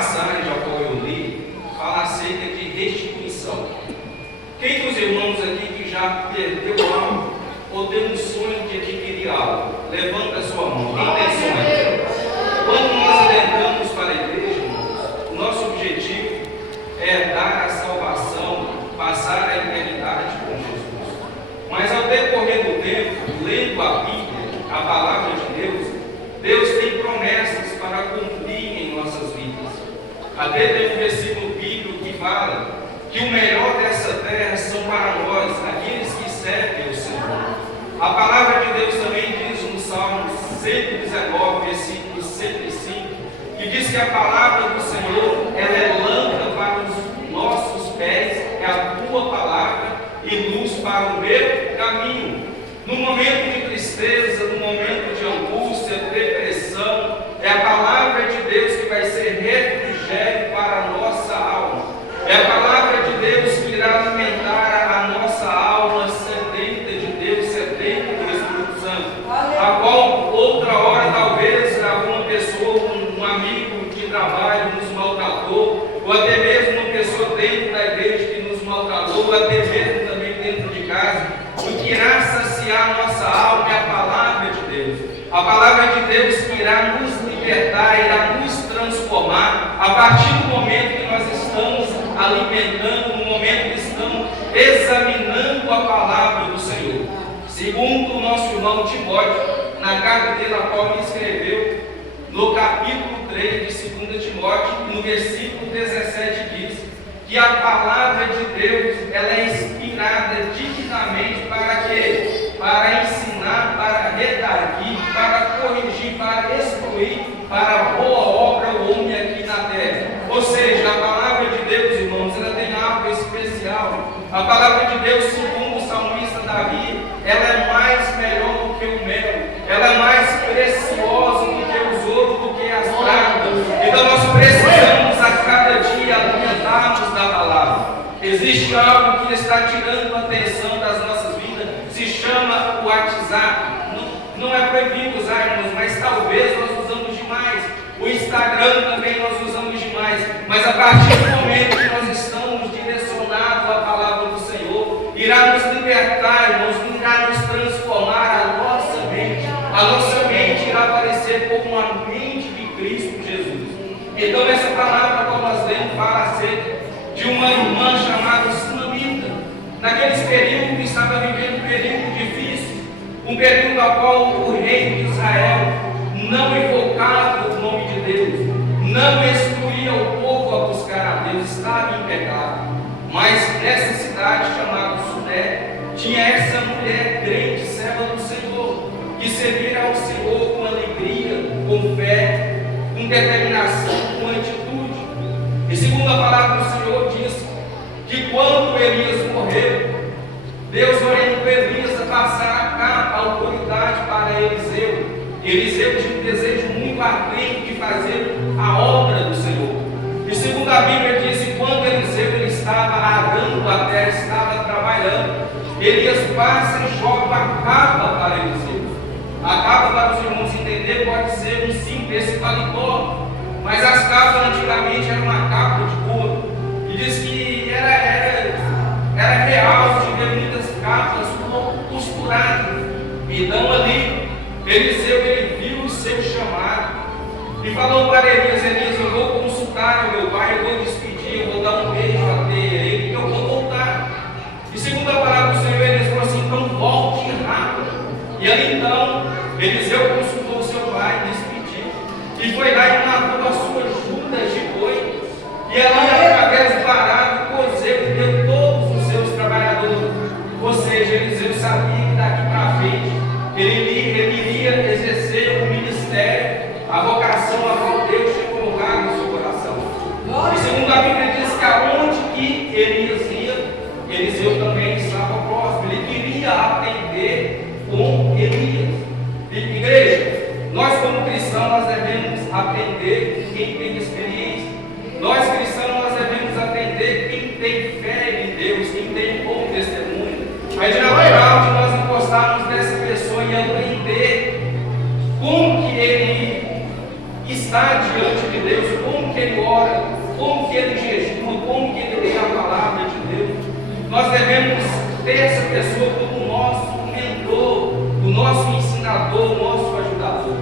passagem a qual eu li fala acerca de restituição. Quem dos irmãos aqui que já perdeu algo ou tem um sonho de adquirir algo? Levanta a sua mão. Quem tem sonho? Quando nós adentramos para a igreja, irmãos, o nosso objetivo é dar a salvação, passar a eternidade com Jesus. Mas ao decorrer do tempo, lendo a Bíblia, a palavra de Deus, Deus tem promessas para cumprir em nossas vidas. Até tem um versículo bíblico que fala que o melhor dessa terra são para nós, aqueles que servem ao Senhor. A palavra de Deus também diz no Salmo 119, versículo 105, que diz que a palavra do Senhor, ela é lâmpada para os nossos pés, é a tua palavra, e luz para o meu caminho. No momento de tristeza, no momento de angústia, depressão, é a palavra de Deus que vai ser refrigério para a nossa alma. É a palavra de Deus que irá alimentar a nossa alma sedenta de Deus, sedenta do Espírito Santo. A qual outra hora talvez alguma pessoa, um amigo de trabalho nos maltratou, ou até mesmo uma pessoa dentro da igreja que nos maltratou, ou até mesmo também dentro de casa. O que irá saciar a nossa alma é a palavra de Deus. A palavra de Deus que irá nos libertar, irá nos transformar a partir do momento que nós estamos alimentando, no momento que estamos examinando a palavra do Senhor. Segundo o nosso irmão Timóteo, na carta dele, a qual ele escreveu, no capítulo 3 de 2 Timóteo, no versículo 17 diz que a palavra de Deus, ela é inspirada divinamente para quê? Para ensinar, para redarguir, para corrigir, para instruir, para a boa obra o homem aqui na terra. Ou seja, a palavra de Deus, irmãos, ela tem algo especial. A palavra de Deus, segundo o salmista Davi, ela é mais melhor do que o mel, ela é mais preciosa do que o ouro, do que as pratas. Então nós precisamos a cada dia alimentarmos da palavra. Existe algo que está tirando a atenção das nossas vidas, se chama o WhatsApp. Não é proibido usarmos, mas talvez nós usamos demais. O Instagram também nós usamos demais. Mas a partir do momento que nós estamos direcionados à palavra do Senhor, irá nos libertar, irmãos, irá nos transformar a nossa mente. A nossa mente irá parecer como a mente de Cristo Jesus. Então essa palavra que nós lemos fala acerca de uma irmã chamada Sunamita. Naqueles períodos que estava vivendo um período difícil, um período no qual o rei de Israel não invocava o nome de Deus, não instruía o povo a buscar a Deus, estava em pecado. Mas nessa cidade chamada Suné, tinha essa mulher crente, serva do Senhor, que servia ao Senhor com alegria, com fé, com determinação, com atitude. E segundo a palavra do Senhor diz que quando Elias morreu, Deus orientou Elias a passar a autoridade para Eliseu. Eliseu tinha um desejo muito ardente de fazer a obra do Senhor. E segundo a Bíblia diz que quando Eliseu estava arando a terra, estava trabalhando, Elias passa e joga a capa para Eliseu. A capa, para os irmãos entender, pode ser um simples esse paletó, mas as capas antigamente eram uma capa de couro. E diz que era real de ver muitas capas costuradas. Então ali, Eliseu ele viu o seu chamado e falou para Elias: Elias, eu vou consultar o meu pai, eu vou despedir, eu vou dar um beijo a ele e eu vou voltar. E segundo a palavra do Senhor, Elias falou assim: então volte rápido. E aí então, Eliseu consultou o seu pai, despediu, e foi lá e matou as suas juntas de boi, e ali através do arado cozeu e deu todos os seus trabalhadores. Ou seja, Eliseu sabia que daqui para frente ele iria exercer o ministério, a vocação a qual Deus tinha colocado no seu coração. E segundo a Bíblia diz que aonde que Elias ia, Eliseu também estava próximo. Ele queria aprender com Elias. Igreja, nós como cristãos nós devemos aprender com quem tem experiência. Nós cristãos nós devemos aprender quem tem fé em Deus, quem tem bom testemunho. É de natural de nós encostarmos nessa pessoa e aprender como que ele está está diante de Deus, como que ele ora, como que ele jejua, como que ele lê a palavra de Deus. Nós devemos ter essa pessoa como o nosso mentor, o nosso ensinador, o nosso ajudador.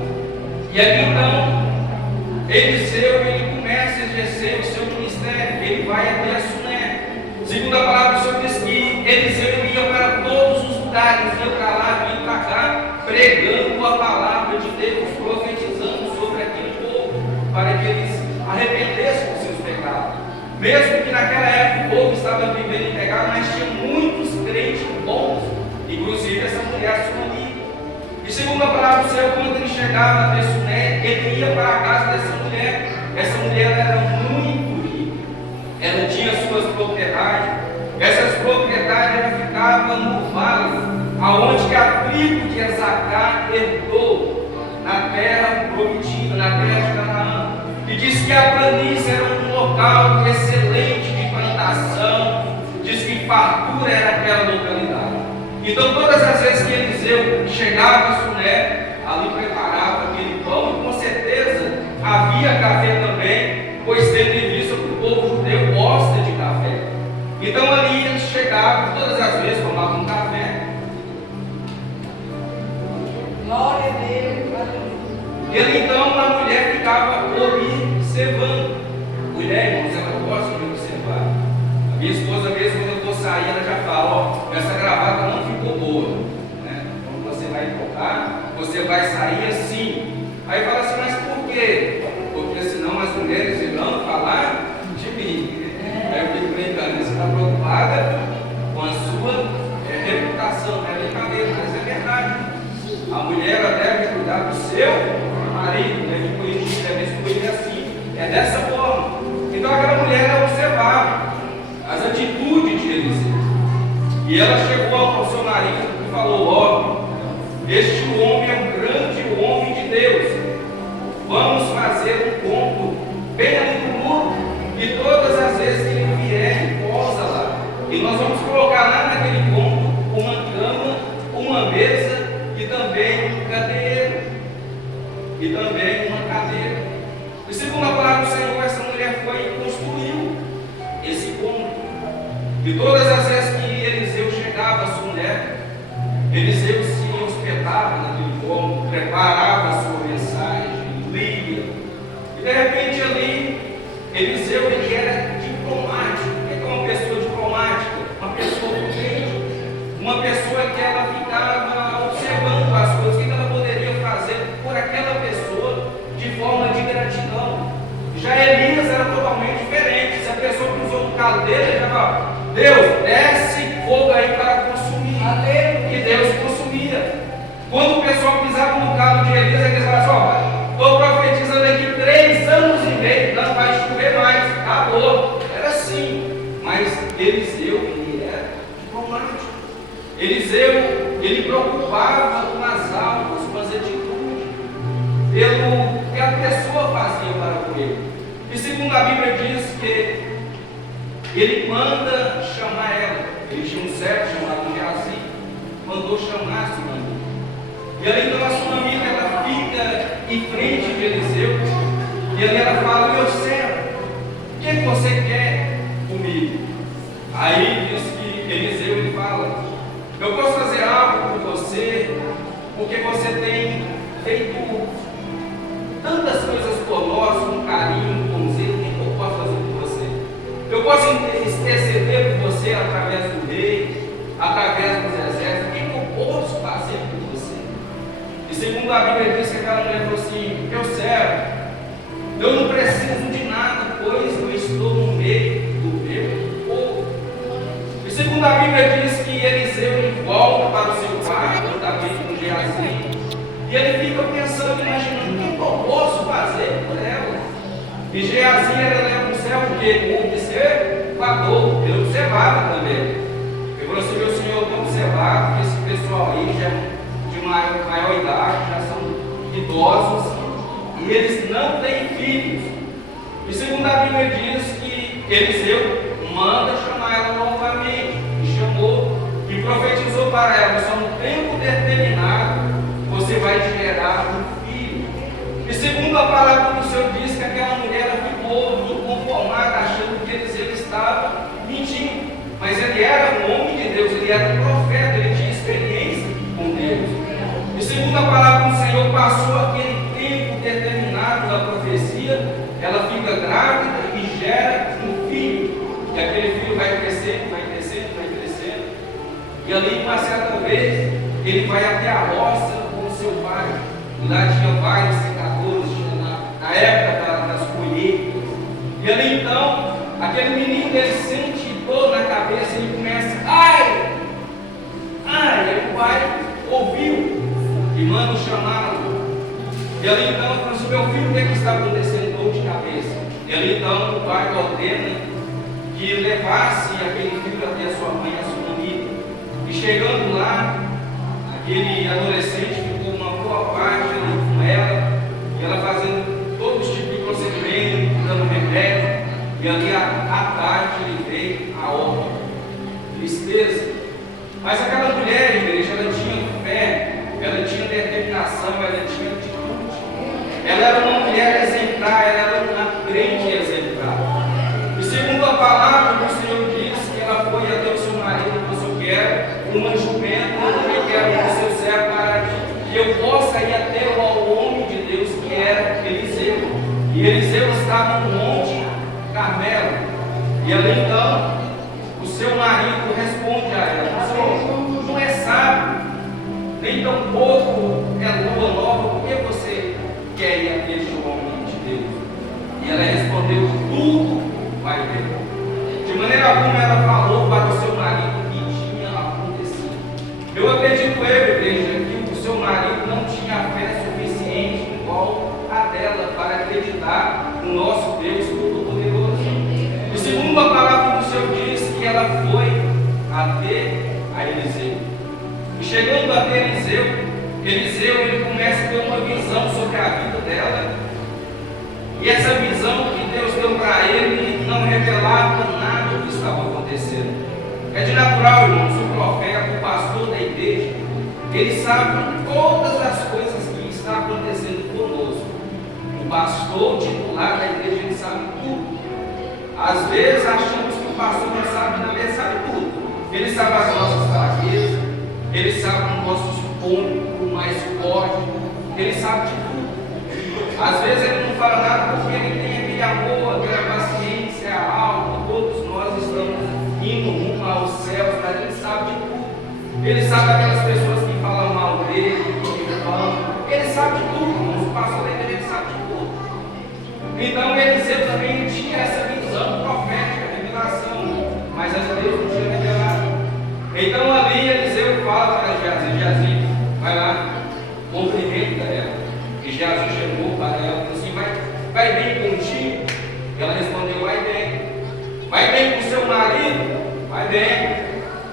E aqui então, Eliseu, ele começa a exercer o seu ministério, ele vai até a Suné. Segundo a palavra do Senhor diz que Eliseu ia para todos os lugares, ia para lá, vinha para cá, pregando a palavra de Deus, profetizando sobre aquele povo, para que eles arrependessem dos seus pecados. Mesmo que naquela época o povo estava vivendo em pecado, mas tinha muitos crentes bons, inclusive essa mulher Sulamita. E segundo a palavra do Senhor, quando ele chegava até Suné, ele ia para a casa dessa mulher. Essa mulher era muito rica, ela tinha suas propriedades. Essas propriedades ficavam no vale, aonde que a tribo de Esacar herdou, na terra prometida, na terra de Canaã. E diz que a planície era um local excelente de plantação, diz que fartura era aquela localidade. Então todas as vezes que Eliseu chegava a Suné, ali preparava aquele pão, e com certeza havia café também, pois tendo em vista que o povo judeu gosta de café. Então ali eles chegavam, todas as vezes tomavam um café. Glória a Deus. E ali então a mulher ficava observando. Mulher, irmãos, ela gosta de observar. A minha esposa mesmo, quando eu estou saindo, ela já fala, ó, essa gravata não ficou boa, né? Quando você vai trocar, você vai sair assim. Aí fala assim, mas por quê? Porque senão as mulheres irão falar de mim. Aí eu fico brincando, você está preocupada com a sua reputação, não é brincadeira, mas é verdade. A mulher ela deve cuidar do seu marido, deve corrigir assim. É dessa forma. Então aquela mulher ela observava as atitudes de Eliseu. E ela chegou ao seu marido e falou, ó, este homem é um grande homem de Deus. Vamos fazer um ponto bem ali no muro, e todas as vezes que ele vier, posa lá. E nós vamos colocar lá naquele ponto uma cama, uma mesa e também um candeeiro. E também uma cadeira. E segundo a palavra do Senhor, essa mulher foi e construiu esse ponto. E todas as vezes que Eliseu chegava a sua mulher, Eliseu se hospedava naquele ponto, preparava a sua mensagem, lia. E de repente ali, Eliseu ele era diplomático. O que é uma pessoa diplomática? Uma pessoa prudente, uma pessoa que ela ficava observando as coisas, o que ela poderia fazer por aquela pessoa de forma de gratidão. Já Elias era totalmente diferente. Se a pessoa cruzou um caldeiro, ele já falava, Deus, desce fogo aí para consumir. E Deus consumia. Quando o pessoal pisava no carro de Elias, eles falavam assim, ó, estou profetizando aqui 3 anos e meio, não vai chover mais, acabou. Era assim. Mas Eliseu, ele era diplomático. Eliseu, ele preocupava com as almas, com as atitudes, pelo que a pessoa fazia para com ele. E segundo a Bíblia diz que ele manda chamar ela. Ele tinha um servo chamado Geazi, mandou chamar a Sulamita. E aí então a Sulamita ela fica em frente de Eliseu, e ali ela fala, meu servo, o que você quer comigo? Aí diz que Eliseu ele fala, eu posso fazer algo por você, porque você tem feito tantas coisas por nós, com carinho, com zelo. O que eu posso fazer por você? Eu posso interceder por você através do rei, através dos exércitos. O que eu posso fazer por você? E segundo a Bíblia diz que aquela mulher falou assim, meu servo, eu não preciso de nada, pois eu estou no meio do meu povo. E segundo a Bíblia diz que Eliseu ele volta para o seu quarto, juntamente com Geazi, e ele fica pensando, imaginando o que eu posso fazer por ela. E Geazi leva o céu, porque ele observador, ele observava também. Ele falou assim, meu senhor, eu estou observado que esse pessoal aí já é de maior idade, já são idosos, e eles não têm filhos. E segundo a Bíblia diz que Eliseu manda chamar ela novamente, e chamou, e profetizou para ela, só no tempo determinado, você vai gerar um filho. E segundo a palavra do Senhor diz que aquela mulher ficou inconformada, achando que Eliseu estava mentindo. Mas ele era um homem de Deus, ele era um profeta, ele tinha experiência com Deus. E segundo a palavra do Senhor, passou aquele tempo determinado da profecia, ela fica grávida e gera um filho. E aquele filho vai crescendo, vai crescendo, vai crescendo. E ali, uma certa vez, ele vai até a roça com o seu pai. E lá tinha vários secadores, na época das colheitas. E ali então, aquele menino, ele sente dor na cabeça, ele começa, ai! Aí o pai ouviu e manda chamá-lo. E ali então, ele falou assim, meu filho, o que está acontecendo? Dor de cabeça. E ali então, o pai ordena que levasse aquele filho até a sua mãe, a sua amiga. E chegando lá, aquele adolescente ficou uma boa parte ali com ela, e ela fazendo todos os tipos de procedimento, dando remédio, e ali à tarde ele veio a óbito, tristeza. Mas aquela mulher, igreja, ela tinha fé, ela tinha determinação, ela tinha atitude. Ela era uma mulher exemplar, ela era uma crente exemplar. E segundo a palavra do Senhor diz que ela foi até o seu marido e disse, eu quero uma jumenta, eu quero o seu servo para que eu possa ir até o homem de Deus que era Eliseu. E Eliseu estava no monte Carmelo. E ali então, o seu marido responde a ela, Senhor, não é sábio, nem tampouco é lua nova, por que você quer ir até este homem de Deus? E ela respondeu, tudo vai ver. De maneira alguma ela falou para o seu marido o que tinha acontecido. Eu acredito, igreja, que o seu marido não tinha fé suficiente igual a dela para acreditar no nosso Deus Todo-Poderoso. E segundo a palavra do Senhor diz que ela foi até a Eliseu. E chegando até Eliseu ele começa a ter uma visão sobre a vida dela. E essa visão que Deus deu para ele não revelava nada do que estava acontecendo. É de natural, irmãos, o profeta, o pastor da igreja, ele sabe todas as coisas que estão acontecendo conosco. O pastor titular da igreja, ele sabe tudo. Às vezes achamos que o pastor não sabe, na verdade sabe tudo. Ele sabe as nossas fraquezas, ele sabe os nossos pontos mais fortes, ele sabe de tudo. Às vezes ele não fala nada porque ele tem aquele amor, aquela paciência alta. Todos nós estamos indo rumo aos céus, mas ele sabe de tudo. Ele sabe aquelas pessoas que falam mal dele, que falam. Ele sabe de tudo. O pastor da igreja sabe de tudo. Então Eliseu também tinha essa visão profética, revelação, mas a Deus não tinha revelado. Então ali Eliseu fala para Geazi, Geazi, vai lá, cumprimenta ela. E Geazi chegou para ela e disse assim, vai bem contigo? Ela respondeu, vai bem. Vai bem com seu marido? Vai bem.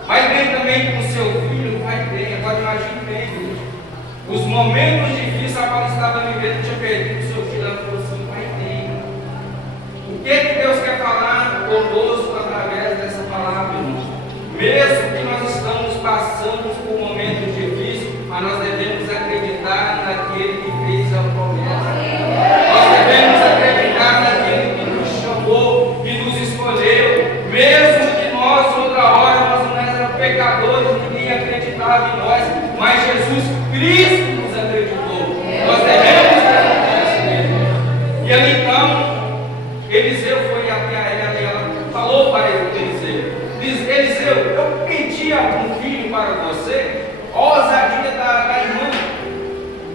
Vai bem também com seu filho? Vai bem. Agora imagine bem, gente. Os momentos difíceis a qual estava vivendo, tinha perdido o seu filho, ela falou assim, vai bem. O que Deus quer falar conosco através dessa palavra, irmãos? Mesmo que nós estamos passando por momentos difíceis, mas nós devemos acreditar naquele que fez a promessa. Nós devemos acreditar naquele que nos chamou, que nos escolheu, mesmo que nós, outra hora, nós não éramos pecadores, ninguém acreditava em nós, mas Jesus Cristo nos acreditou. Nós devemos acreditar nele. E ali então, Eliseu foi até ela e ela falou para Eliseu, diz, Eliseu, eu pedi um filho para você, ousadia da irmã.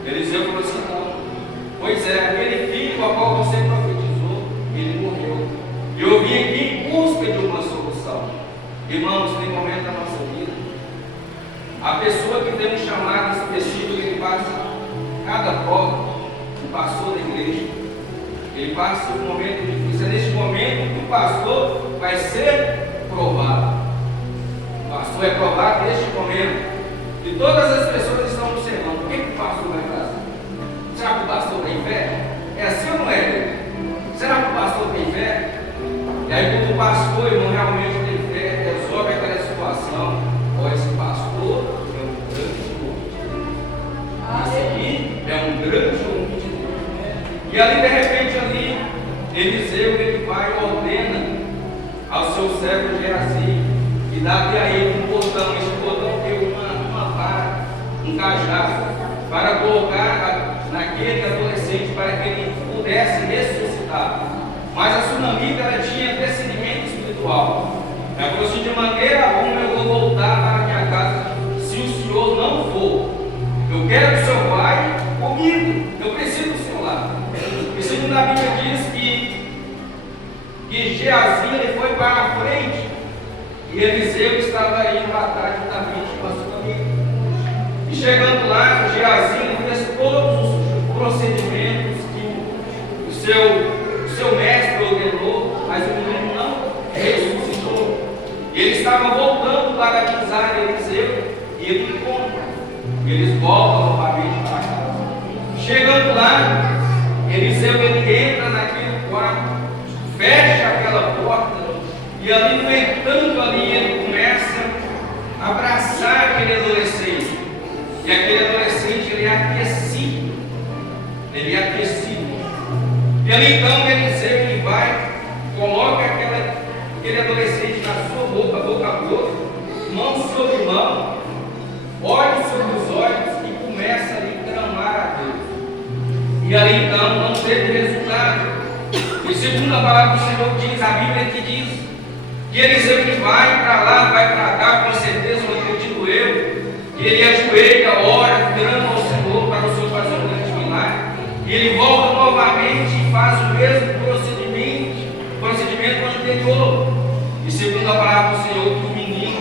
Eliseu falou assim, não, pois é, aquele filho a qual você profetizou, ele morreu. E eu vim aqui em busca de uma solução. Irmãos, tem momento da nossa vida, a pessoa que tem um chamado específico, ele passa cada prova, o pastor da igreja, ele passa por um momento difícil. É neste momento que o pastor vai ser provado. O pastor é provado neste momento. E todas as pessoas estão observando. O que o pastor vai fazer? Será que o pastor tem fé? É assim ou não é? Será que o pastor tem fé? E aí quando o pastor, irmão, realmente tem fé, resolve aquela situação. Olha, esse pastor é um grande homem de Deus. Esse aqui é um grande homem de Deus. Eliseu, ele vai e ordena ao seu servo Geazi e dá-lhe a ele um botão. Esse botão tem uma vara, um cajado, para colocar naquele adolescente para que ele pudesse ressuscitar. Mas a sunamita, ela tinha discernimento espiritual. Ela falou assim: de maneira alguma eu vou voltar para a minha casa se o senhor não for. Eu quero que o senhor vá comigo. Eu preciso do senhor lá. E segundo a Bíblia diz que Geazi ele foi para a frente e Eliseu estava indo atrás juntamente com a sunamita. E chegando lá, Geazi fez todos os procedimentos que o seu mestre ordenou, mas o menino não ressuscitou. Eles estavam voltando para avisar Eliseu e ele encontra. Eles voltam novamente para casa. Chegando lá, Eliseu ele entra naquele quarto, fecha aquela porta e ali, no entanto, ali ele começa a abraçar aquele adolescente. E aquele adolescente ele é aquecido. Ele é aquecido. E ali então Eliseu ele vai, coloca aquele adolescente na sua boca, boca a boca, mão sobre mão, olhos sobre os olhos e começa ali a clamar a Deus. E ali então não teve resultado. E segundo a palavra do Senhor diz, a Bíblia que diz que Eliseu ele vai para lá, vai para cá, com certeza, não acredito eu, que ele ajoelha, ora, clama ao Senhor para o Senhor fazer um grande milagre. E ele volta novamente e faz o mesmo procedimento anterior. E segundo a palavra do Senhor, que o menino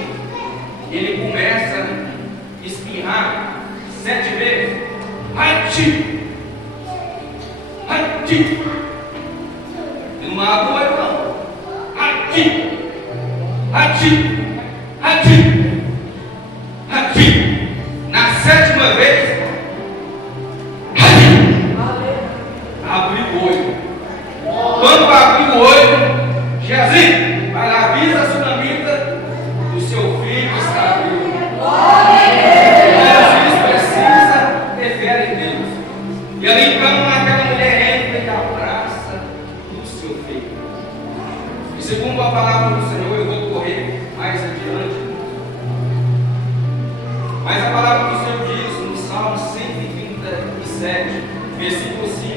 ele começa a espirrar 7 vezes. Hati! Hati! Ele não abre o olho não. Hati! Hati! Hati! Hati! Na 7ª vez, abre o olho. Quando abrir o olho, Geazi, vai lá, avisa a sunamita que o seu filho está vivo. Jesus precisa ter fé em Deus. E ali então aquela mulher entra e abraça o seu filho. E segundo a palavra do Senhor, eu vou correr mais adiante. Mas a palavra do Senhor diz no Salmo 137, versículo 5: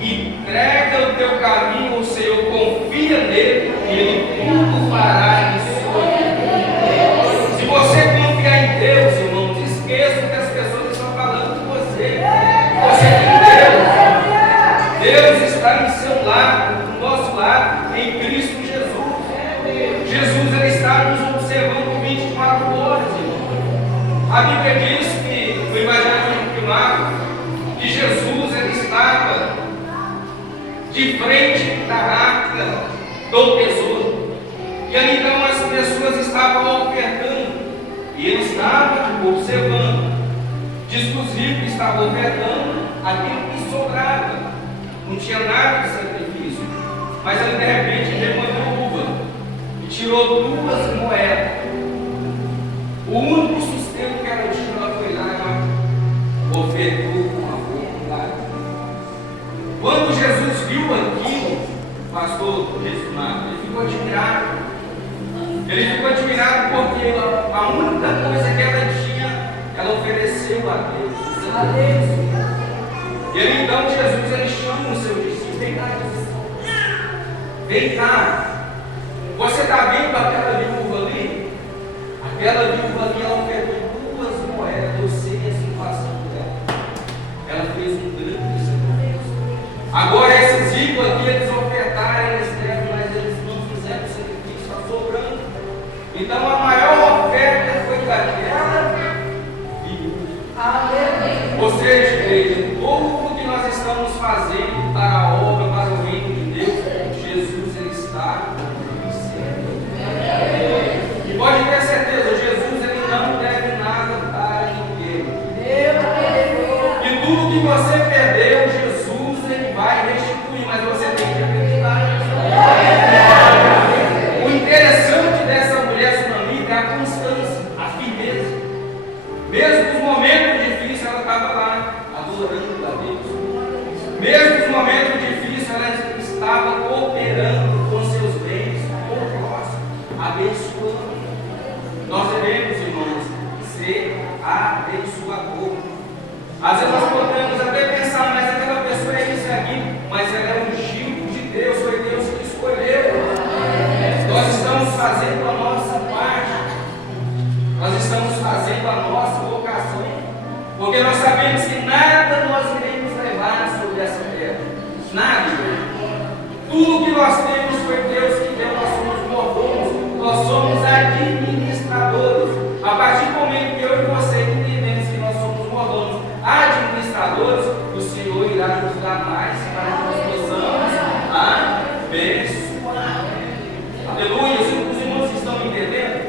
entrega o teu caminho ao Senhor, confia nele e ele tudo fará em sua vida. Se você confiar em Deus, irmãos, esqueça o que as pessoas estão falando de você. Você tem Deus. Deus está em seu lado, do nosso lado, em Cristo Jesus. Jesus ele está nos observando 24 horas, irmãos. A Bíblia diz que no Evangelho primário que Jesus ele estava de frente da arca do tesouro. E ali então as pessoas estavam ofertando. E ele estava observando. Diz que os ricos estavam ofertando aquilo que sobrava. Não tinha nada de sacrifício. Mas ele de repente recolheu uva e tirou 2 moedas. O único sustento que ela tinha, ela foi lá e ofertou com amor. Quando Jesus viu aquilo, pastor Jesus Marcos, ele ficou admirado. Ele ficou admirado porque a única coisa que ela tinha, ela ofereceu a Deus. E aí então Jesus ele chama o seu discípulo: vem cá, vem cá. Você está vendo aquela viúva ali? Aquela viúva ali, ela ofertou 2 moedas. Eu sei a situação dela. Ela fez um grande sacrifício. Agora esses ricos aqui, eles ofertaram, eles devem, mas eles não fizeram sacrifício, está sobrando. Então a maior oferta foi daquela viúva. Ou seja, igreja, tudo que nós estamos fazendo para a obra, para o reino de Deus, Jesus ele está no céu. E pode ter certeza, Jesus ele não deve nada para ninguém. E tudo que você perdeu, Jesus ele vai restituir, mas você tem que acreditar. O interessante dessa mulher sunamita é a constância, a firmeza. Mesmo nos momentos difíceis, ela estava lá adorando a Deus. Mesmo nos momentos difíceis, ela Porque nós sabemos que nada nós iremos levar sobre essa terra. Nada. Tudo que nós temos foi Deus que deu, nós somos mordomos, nós somos administradores. A partir do momento que eu e você entendemos que nós somos mordomos, administradores, o Senhor irá nos dar mais para que nós possamos abençoar. Aleluia, os irmãos estão entendendo?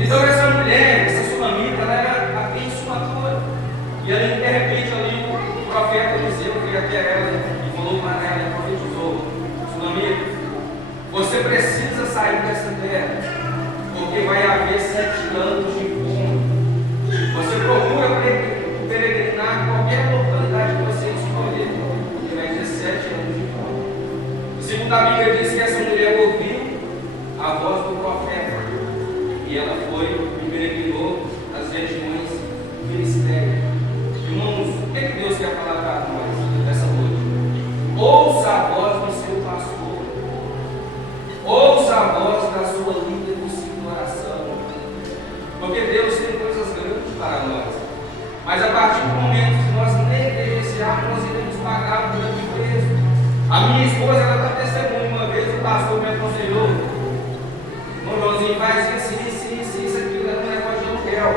Então essa mulher, essa sunamita, ela era abençoadora. E ali, de repente, ali o profeta Eliseu veio até ela e falou para ela, e profetizou: sunamita, você precisa sair dessa terra, porque vai haver 7 anos de fome. Você procura peregrinar qualquer localidade que você escolher, porque vai ter 7 anos de fome. Segundo a Bíblia diz que essa mulher ouviu a voz do profeta e ela foi e peregrinou as regiões filisteias. Irmãos, o que é que Deus quer falar para nós nessa noite? Ouça a voz do seu pastor, ouça a voz da sua líder do ciclo oração, porque Deus tem coisas grandes para nós. Mas a partir do momento que nós negligenciarmos, nós iremos pagar um grande preço. A minha esposa, ela está testemunha. Uma vez o pastor me aconselhou: irmão Joãozinho, faz isso, aquilo, é um negócio de aluguel.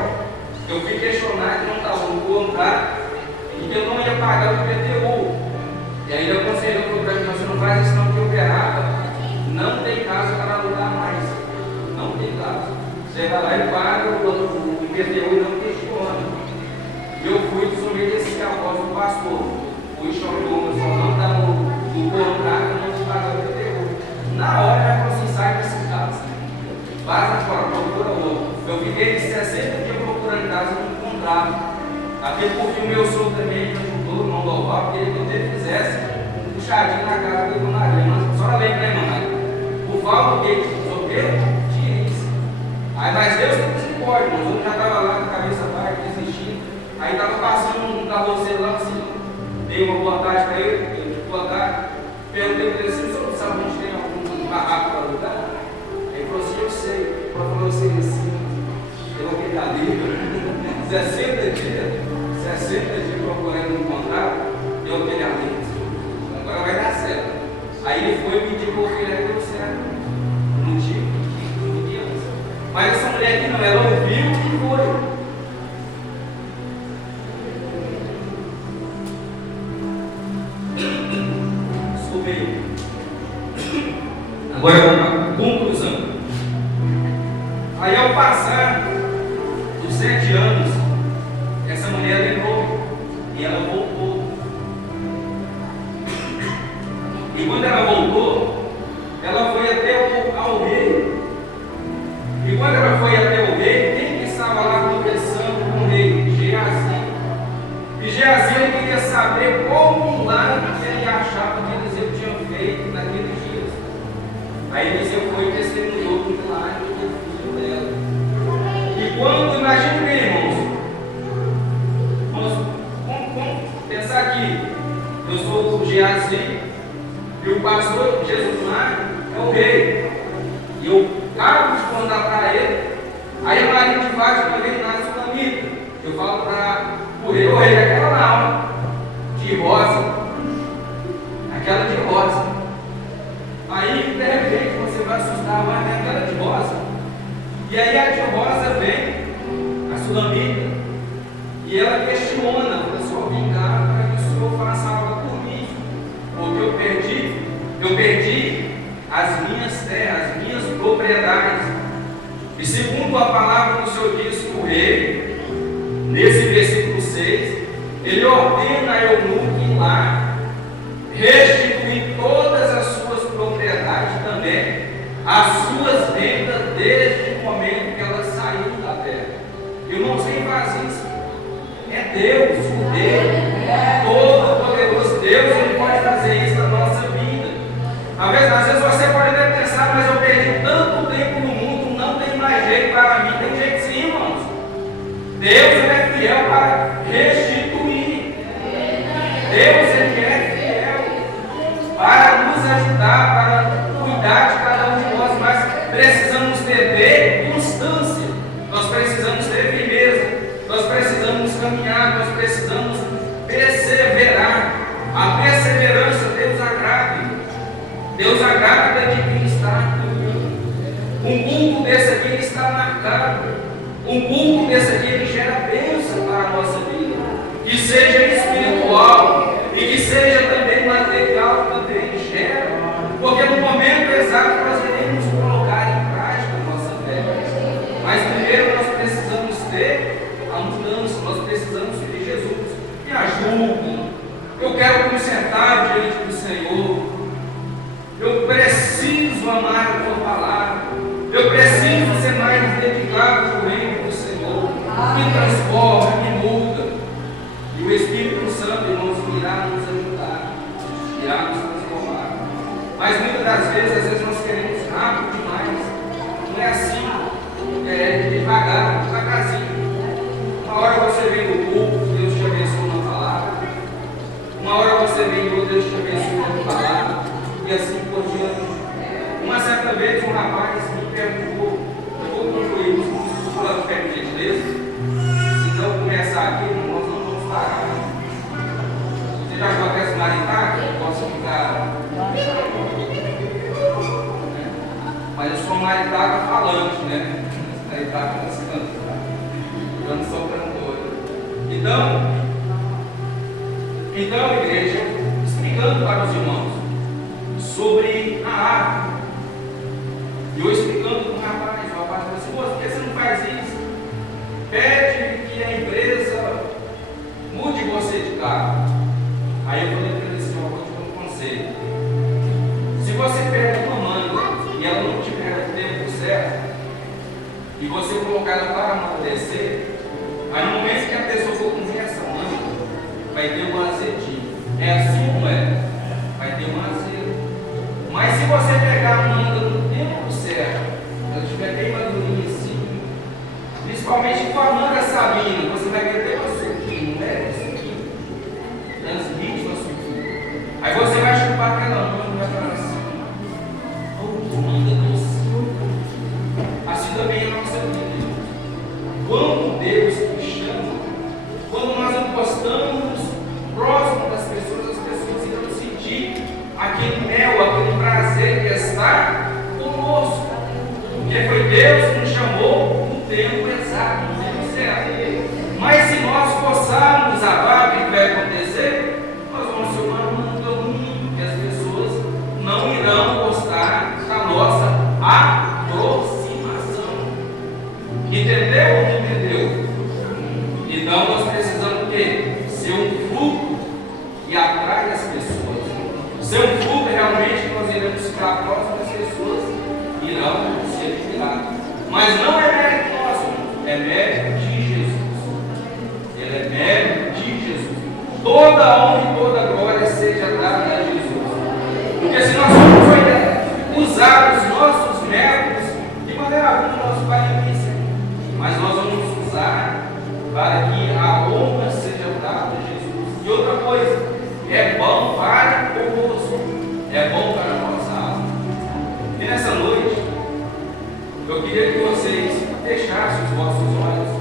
Eu fui questionar que não estava no contrato e que eu não ia pagar o IPTU. E aí ele aconselhou para mim: você não faz isso não, que eu operava. Não tem casa para alugar mais. Não tem casa. Você vai lá e paga o IPTU e não questiona. E eu fui desobedeci a voz do pastor. Fui chorando, só não está no contrato, não te paga o IPTU. Na hora já falou assim: sai dessa casa. Vaza fora, procura outro. Eu fiquei 60 dias procurando casa no contrato. Até porque o meu sogro também me ajudou, não louvar, porque ele que ele fizesse um puxadinho na cara da Dona Maria. Mas a senhora lembra, né, mamãe? O Valdo dele, o quê? Tira isso. Aí, mas Deus tem misericórdia, o outro já estava lá com a cabeça baixa, desistindo. Aí estava passando um carroceiro lá assim, dei uma boa tarde para ele, boa tarde. Perguntei para ele assim: o senhor sabe onde tem algum barraco para alugar? Ele falou assim: eu sei. Ele falou assim: eu vou ficar livre. 60 dias procurando um contrato, deu aquele alento. Agora vai dar certo. Aí ele foi e pediu para o filho, aí deu certo. No dia antes. Mas essa mulher aqui não, ela ouviu e foi. Desculpe. Agora vamos para a conclusão. Aí ao passar dos 7 anos, essa mulher lembrou e ela voltou. E quando ela voltou, ela foi até ao rei. E quando ela foi até o rei, quem que estava lá conversando com o rei? Geazi. E Geazi ele queria saber como lá ele achava que Eliseu tinha feito naqueles dias. Aí Eliseu foi e testemunhou do milagre do filho dela. E quando, imagine bem, irmãos, vamos pensar aqui: eu sou o Geazi e o pastor Jesus é o rei. E eu acabo de contar para ele. Aí a Maria de Fátima vem na sunamita. Eu falo para o rei: ô rei, aquela lá, de rosa, aquela de rosa. Aí de repente você vai assustar, vai ver aquela de rosa. E aí a de rosa vem, a sunamita, e ela questiona: pessoal, vem cá para que o senhor faça algo por mim, porque eu perdi as minhas terras, as minhas propriedades. E segundo a palavra do Senhor disse o rei, nesse versículo 6, ele ordena a eunuco ir lá, restituir todas as suas propriedades também, as suas vendas, desde o momento que elas saíram da terra. Irmãos, quem faz isso? É Deus, o Deus Todo-Poderoso. Deus, Ele pode fazer isso na nossa vida. Às vezes você pode até pensar: mas eu perdi tanto tempo no mundo, não tem mais jeito para mim. Tem jeito sim, irmãos. Deus, Ele é fiel para restituir. Deus, Ele é fiel para nos ajudar, para cuidar de cada um de nós. Mas precisamos ter constância, nós precisamos ter firmeza, nós precisamos caminhar Deus agrada de quem está caminhando. Um culto desse aqui ele está marcado. Um culto desse aqui ele gera bênção para a nossa vida. Que seja espiritual e que seja também material, também gera. Porque no momento exato nós iremos colocar em prática a nossa fé. Mas primeiro nós precisamos ter a mudança, nós precisamos pedir: Jesus, me ajuda. Eu quero consertar diante do Senhor. Eu preciso amar a tua palavra. Eu preciso ser mais dedicado ao reino do Senhor. Me transforma, me muda. E o Espírito Santo, irmãos, irá nos ajudar, irá nos transformar. Mas muitas das vezes, às vezes nós queremos rápido demais. Não é assim, é devagar, devagarzinho. Uma hora você vem no culto, Deus te abençoa na palavra. Uma hora você vem no outro, Deus te abençoa na palavra. E assim por diante. Uma certa vez um rapaz me perguntou: eu vou concluir os planos perto de gentileza? Se não começar aqui, nós não vamos parar. Você já acontece maritaca? Eu posso ficar. Mas eu sou maritaca falante, né? Maritaca dançando. Eu não sou cantor. Então, igreja, explicando para os irmãos sobre a árvore. E eu explicando para o rapaz falou assim: moço, por que você não faz isso? Pede que a empresa mude você de carro. Aí eu falei para ele assim: eu vou te dar um conselho. Se você pega uma manga e ela não tiver o tempo certo, e você colocar ela para amadurecer, aí no momento que a pessoa for comer essa manga, vai ter um azedinho. É assim ou não é? Vai ter um azedo. Mas se você pegar a manga no tempo certo, ela estiver bem madurinha assim, principalmente com a manga sabina, você vai ter uma suquinho, né? Suquinho. Transmite uma suquinho. Aí você vai chupar aquela manga e vai falar assim: oh, manga doce. Assim também é a nossa vida. Quando Deus te chama, quando nós encostamos próximo das pessoas, as pessoas irão sentir aquele mel, aquele prazer que está conosco. Porque foi Deus que nos chamou no tempo exato, no tempo certo. Mas se nós forçarmos a barra, o que vai acontecer? Nós vamos ser uma manga ruim, porque as pessoas não irão gostar da nossa aproximação. Entendeu ou não entendeu? Então nós precisamos o quê? Ser um fruto que atrai as pessoas. Ser um fruto realmente que nós iremos ficar próximos das pessoas irão ser admiradas. Mas não é mérito nosso, é mérito de Jesus. Ele é mérito de Jesus. Toda a honra e toda a glória seja dada a Jesus. Porque se nós formos usar os nossos méritos de maneira alguma, nosso benefício, mas nós vamos usar para que a honra seja dada a Jesus. E outra coisa, é bom para conosco, é bom para a nossa alma. E nessa noite, eu queria que vocês fechassem os vossos olhos.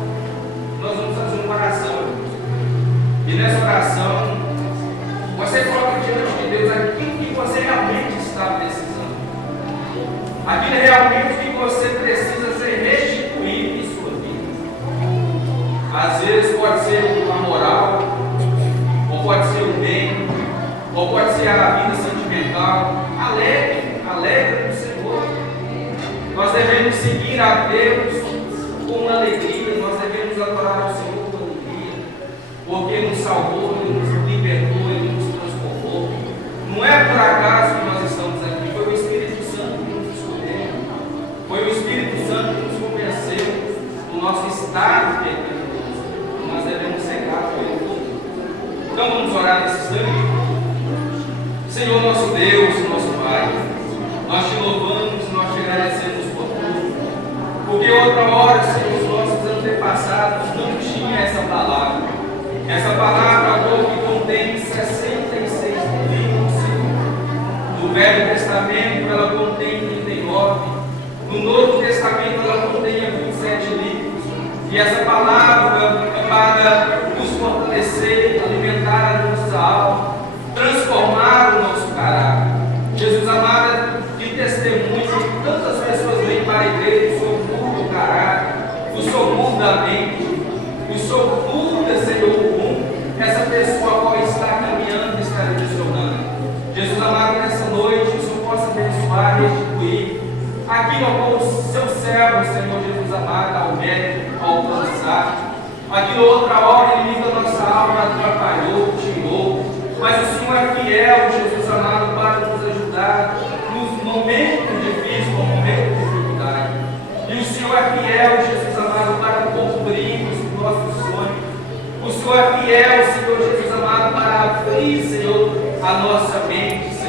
Nós vamos fazer uma oração. E nessa oração, você coloca diante de Deus aquilo que você realmente está precisando. Aquilo realmente que você precisa ser restituído em sua vida. Às vezes pode ser a moral, ou pode ser o bem, ou pode ser a vida sentimental. Alegre no Senhor. Nós devemos seguir a Deus com alegria, nós devemos adorar ao Senhor com alegria, porque Ele nos salvou, Ele nos libertou, Ele nos transformou. Não é por acaso que nós estamos aqui, foi o Espírito Santo que nos escolheu, foi o Espírito Santo que nos convenceu do nosso estado de pecaminoso. Nós devemos ser gratos a Ele. Então vamos orar nesse instante. Senhor nosso Deus, nosso Pai, nós te louvamos, nós te agradecemos por tudo, porque outra hora, Senhor, os nossos antepassados não tinham essa palavra agora que contém 66 livros, Senhor. No Velho Testamento ela contém 39, no Novo Testamento ela contém 27 livros, e essa palavra é para nos fortalecer, alimentar a nossa alma, transformar o nosso caráter. Jesus amado, abençoar, restituir aquilo a qual o seu servo, Senhor Jesus amado, ao médico alcançar. Aquilo outra hora, inimigo da nossa alma, atrapalhou, tirou. Mas o Senhor é fiel, Jesus amado, para nos ajudar nos momentos difíceis, no momento de dificuldade. E o Senhor é fiel, Jesus amado, para cumprir os nossos sonhos. O Senhor é fiel, Senhor Jesus amado, para abrir, Senhor, a nossa mente, Senhor.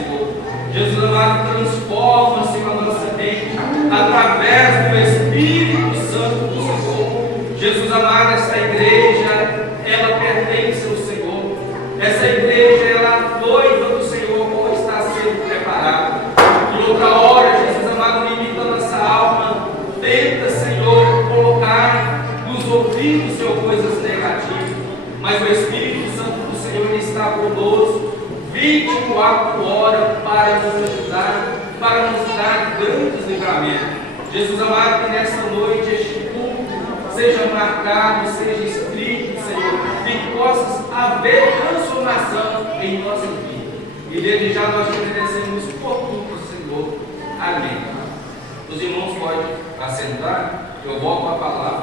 Jesus amado, transforma, Senhor, a nossa mente através do Espírito Santo do Senhor. Jesus amado, essa igreja, ela pertence ao Senhor. Essa igreja, ela noiva do Senhor, como está sendo preparada. E outra hora, Jesus amado, limita a nossa alma, tenta, Senhor, colocar nos ouvidos, Senhor, coisas negativas. Mas o Espírito Santo do Senhor está conosco 24 horas para nos ajudar, para nos dar grandes livramentos. Jesus amado, que nessa noite este culto seja marcado, seja escrito, Senhor, e que possas haver transformação em nossa vida. E desde já nós te agradecemos por tudo, Senhor. Amém. Os irmãos podem assentar, eu volto a palavra.